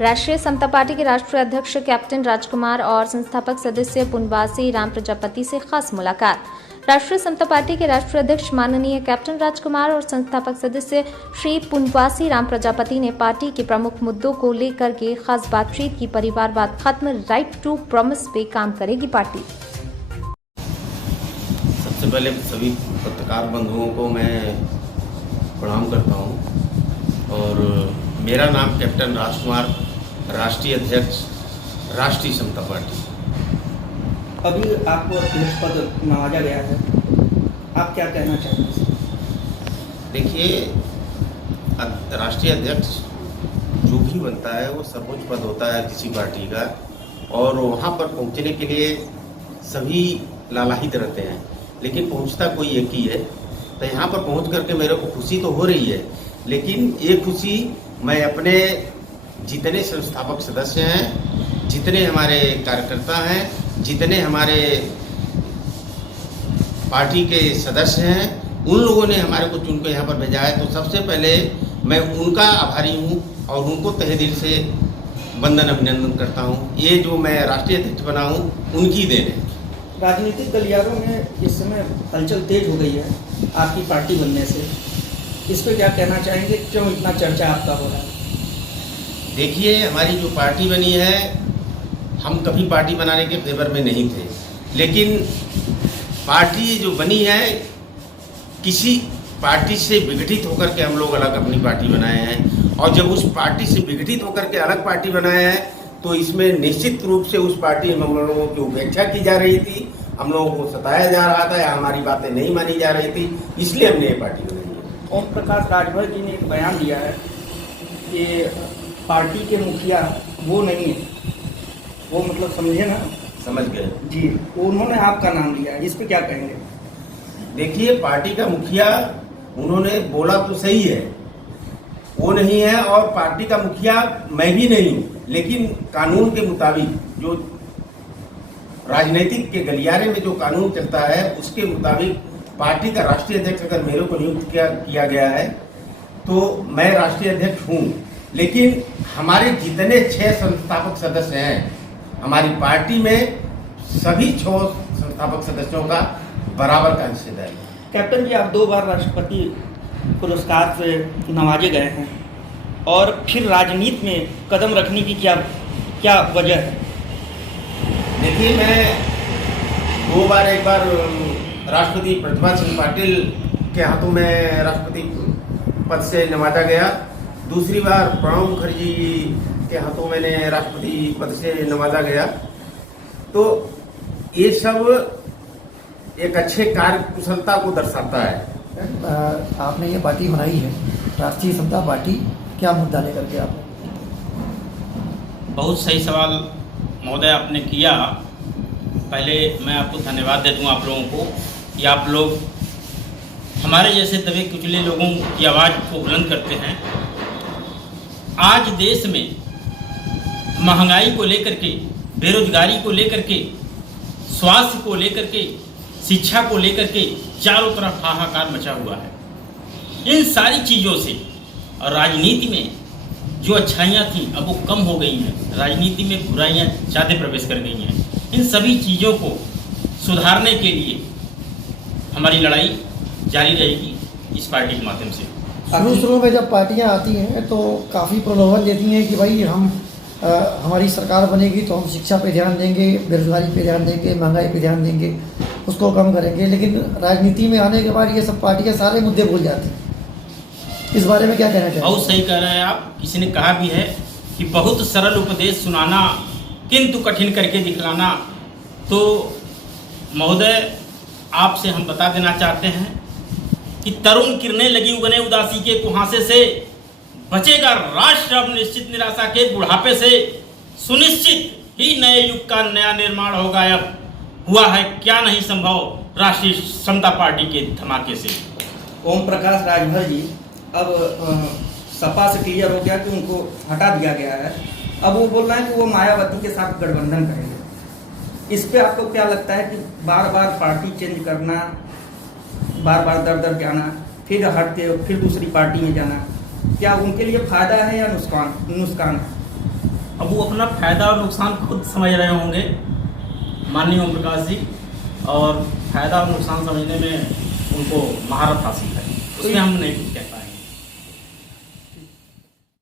राष्ट्रीय समता पार्टी के राष्ट्रीय अध्यक्ष कैप्टन राजकुमार और संस्थापक सदस्य पुनवासी राम प्रजापति से खास मुलाकात। राष्ट्रीय समता पार्टी के राष्ट्रीय अध्यक्ष माननीय कैप्टन राजकुमार और संस्थापक सदस्य श्री पुनवासी राम प्रजापति ने पार्टी के प्रमुख मुद्दों को लेकर के खास बातचीत की। परिवारवाद खत्म, राइट टू प्रॉमिस पे काम करेगी पार्टी। सबसे पहले सभी पत्रकार बंधुओं को मैं प्रणाम करता हूं और मेरा नाम कैप्टन राजकुमार, राष्ट्रीय अध्यक्ष राष्ट्रीय समता पार्टी। अभी आपको अध्यक्ष पद नवाजा गया है, आप क्या कहना चाहेंगे? देखिए, राष्ट्रीय अध्यक्ष जो भी बनता है वो सर्वोच्च पद होता है किसी पार्टी का, और वहाँ पर पहुँचने के लिए सभी लालायित रहते हैं, लेकिन पहुँचता कोई एक ही है। तो यहाँ पर पहुँच करके मेरे को खुशी तो हो रही है, लेकिन ये खुशी मैं अपने जितने संस्थापक सदस्य हैं, जितने हमारे कार्यकर्ता हैं, जितने हमारे पार्टी के सदस्य हैं, उन लोगों ने हमारे को चुन के यहाँ पर भेजा है। तो सबसे पहले मैं उनका आभारी हूँ और उनको तहे दिल से वंदन अभिनंदन करता हूँ। ये जो मैं राष्ट्रीय अध्यक्ष बना हूँ उनकी देन है। राजनीतिक गलियारों में इस समय हलचल तेज हो गई है आपकी पार्टी बनने से, इस पर क्या कहना चाहेंगे? क्यों इतना चर्चा आपका हो रहा है? देखिए, हमारी जो पार्टी बनी है, हम कभी पार्टी बनाने के फेवर में नहीं थे, लेकिन पार्टी जो बनी है किसी पार्टी से विघटित होकर के हम लोग अलग अपनी पार्टी बनाए हैं। और जब उस पार्टी से विघटित होकर के अलग पार्टी बनाए हैं तो इसमें निश्चित रूप से उस पार्टी में हम लोगों की उपेक्षा की जा रही थी, हम लोगों को सताया जा रहा था या हमारी बातें नहीं मानी जा रही थी, इसलिए हमने ये पार्टी बनाई है। ओम प्रकाश राजभर जी ने एक बयान दिया है कि पार्टी के मुखिया वो नहीं है, वो मतलब समझे ना? समझ गए जी, उन्होंने आपका नाम लिया है, इस पे क्या कहेंगे? देखिए, पार्टी का मुखिया उन्होंने बोला तो सही है, वो नहीं है, और पार्टी का मुखिया मैं भी नहीं हूँ, लेकिन कानून के मुताबिक जो राजनीतिक के गलियारे में जो कानून चलता है उसके मुताबिक पार्टी का राष्ट्रीय अध्यक्ष अगर मेरे को नियुक्त किया गया है तो मैं राष्ट्रीय अध्यक्ष हूँ। लेकिन हमारे जितने 6 संस्थापक सदस्य हैं हमारी पार्टी में, सभी 6 संस्थापक सदस्यों का बराबर का हिस्सेदार है। कैप्टन जी, आप 2 बार राष्ट्रपति पुरस्कार से नवाजे गए हैं और फिर राजनीति में कदम रखने की क्या वजह है? देखिए, मैं 2 बार, एक बार राष्ट्रपति प्रतिभा सिंह पाटिल के हाथों में राष्ट्रपति पद से नवाजा गया, दूसरी बार प्रणब मुखर्जी के हाथों मैंने राष्ट्रपति पद से नवाजा गया। तो ये सब एक अच्छे कार्य कुशलता को दर्शाता है। आपने ये पार्टी बनाई है राष्ट्रीय समता पार्टी, क्या मुद्दा लेकर के आप? बहुत सही सवाल महोदय आपने किया। पहले मैं आपको धन्यवाद दे दूं आप लोगों को कि आप लोग हमारे जैसे दबे कुचले लोगों की आवाज़ को बुलंद करते हैं। आज देश में महंगाई को लेकर के, बेरोजगारी को लेकर के, स्वास्थ्य को लेकर के, शिक्षा को लेकर के चारों तरफ हाहाकार मचा हुआ है। इन सारी चीज़ों से और राजनीति में जो अच्छाइयाँ थीं अब वो कम हो गई हैं, राजनीति में बुराइयाँ ज़्यादा प्रवेश कर गई हैं। इन सभी चीज़ों को सुधारने के लिए हमारी लड़ाई जारी रहेगी इस पार्टी के माध्यम से। शुरू में जब पार्टियां आती हैं तो काफ़ी प्रलोभन देती हैं कि भाई हमारी सरकार बनेगी तो हम शिक्षा पे ध्यान देंगे, बेरोजगारी पे ध्यान देंगे, महंगाई पे ध्यान देंगे, उसको कम करेंगे। लेकिन राजनीति में आने के बाद ये सब पार्टियां सारे मुद्दे भूल जाती हैं। इस बारे में क्या कहना चाहिए? बहुत सही कह रहे हैं आप। किसी ने कहा भी है कि बहुत सरल उपदेश सुनाना किंतु कठिन करके दिखलाना। तो महोदय, आपसे हम बता देना चाहते हैं कि तरुण किरणें लगी उगने उदासी के कुहासे से, बचेगा राष्ट्र अब निश्चित निराशा के बुढ़ापे से, सुनिश्चित ही नए युग का नया निर्माण होगा। अब हुआ है क्या नहीं संभव राष्ट्रीय समता पार्टी के धमाके से। ओम प्रकाश राजभर जी, अब सपा से क्लियर हो गया कि उनको हटा दिया गया है, अब वो बोल रहे हैं कि वो मायावती के साथ गठबंधन करेंगे। इस पे आपको क्या लगता है कि बार बार पार्टी चेंज करना, बार बार दर दर जाना, फिर हट के फिर दूसरी पार्टी में जाना, क्या उनके लिए फायदा है या नुकसान है? अब वो अपना फायदा और नुकसान खुद समझ रहे होंगे माननीय ओम प्रकाश जी, और फायदा और नुकसान समझने में उनको महारत हासिल है, उसमें हम नहीं कुछ कह पाए।